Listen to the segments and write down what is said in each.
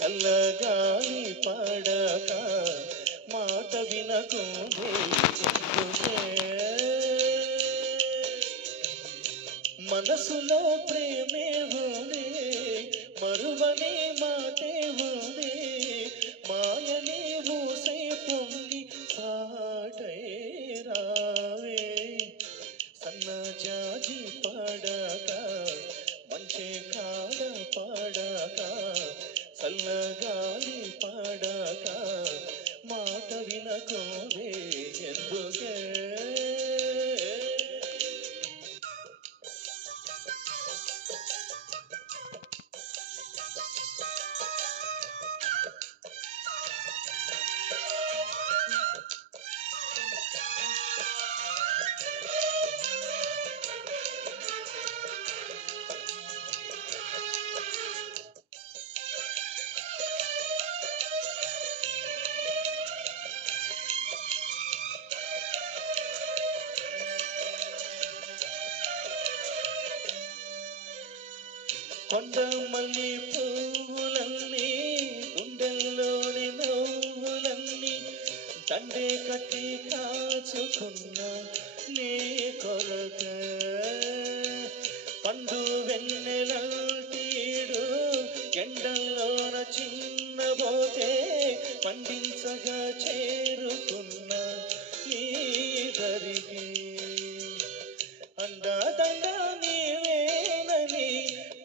చల్లగాలి పాడక మాట వినకుందే మనసులో ప్రేమే ఉంది మరువనే మాటే ఉంది మాయని ఊసై పొంగి పాటై రావే సన్నజాజి పాడక మంచి కాడ పాడక చల్లగాలి పాడక మాట వినకోవే ఎందుకే కొండ మల్లి పువ్వులన్నీ గుండెల్లోని నవ్వులన్నీ దండే కట్టి కాచుకున్న నీ కొరక పండు వెన్నెలంటీడు ఎండల్లోన చిన్నబోతే పండించగా చేరుకున్న నీ దరికి అండాదండ నీవేనని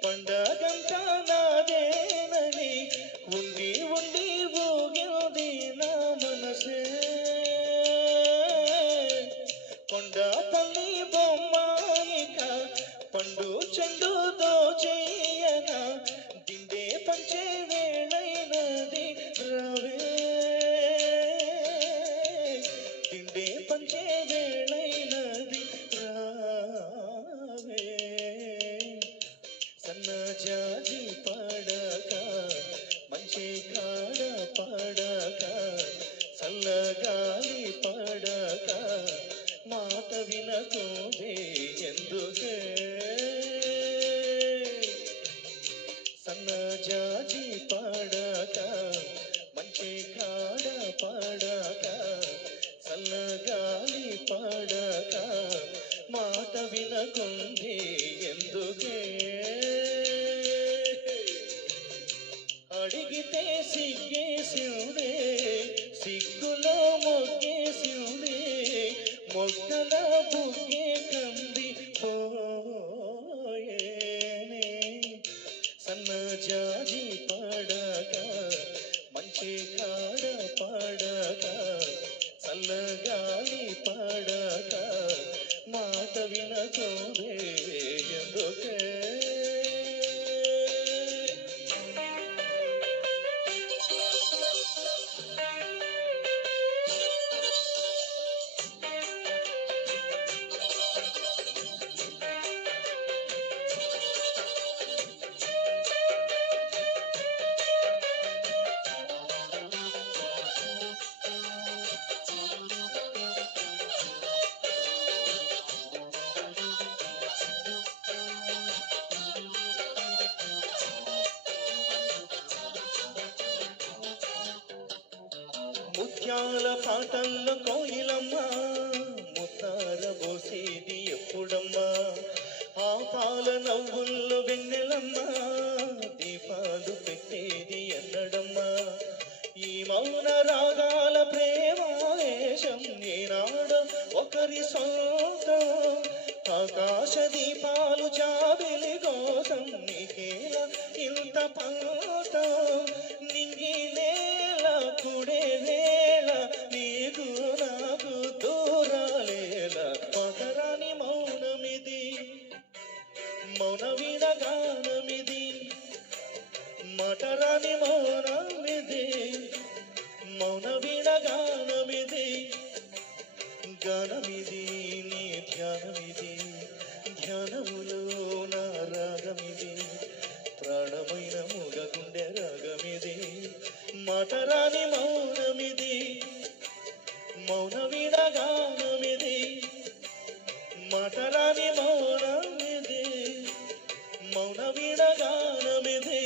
పండగంతా నాదేనని ఉండి ఉండి ఊగింది నా మనసే కొండపల్లి బొమ్మాయిక పండు చెండు దోచేయన దిండే పంచే వేళైనది రవే దిండే పంచే వేళైనది రావే సన్నజాజి పాడక మంచి కాడ పాడక చల్లగాలి పాడక మాట వినకోవే ఎందుకే సన్నజాజి పాడక మంచి కాడ పాడక చల్లగాలి పాడక మాట వినకుంది ఎందుకే అడిగితే సిగ్గేసిందే సిగ్గులో మొగ్గేసిందే మొగ్గల బుగ్గే కంది పోయేనే సన్నజాజి పాడక మంచి కాడ పాడక చల్లగాలి పాడక మాట వినకోవే ఎందుకే ముత్యాల పాటల్లో కోయిలమ్మ ముత్తార బోసేది ఎప్పుడమ్మా ఆ పాల నవ్వుల్లో వెన్నెలమ్మ దీపాలు పెట్టేది ఎన్నడమ్మా ఈ మౌన రాగాల ప్రేమావేశం ఈనాడు ఒకరి సొంతం ఆకాశ దీపాలు జాబిలి కోసం నీకేలా ఇంత పంతం నింగి నేల కుడే వేళ నీకు నాకు దూరాలేల మకరాని మౌనమిది మౌన వినగానమిది మటరాని మౌనమిది మౌన వినగానమిది గానమిది నీ ధ్యానమిది ధ్యానములో నా రాగమిది ప్రాణమైన మూగ గుండె రాగమిది మటరాని మౌనమిది మౌన వినగానమిది మటరాని మౌనమిది మౌన వినగానమిది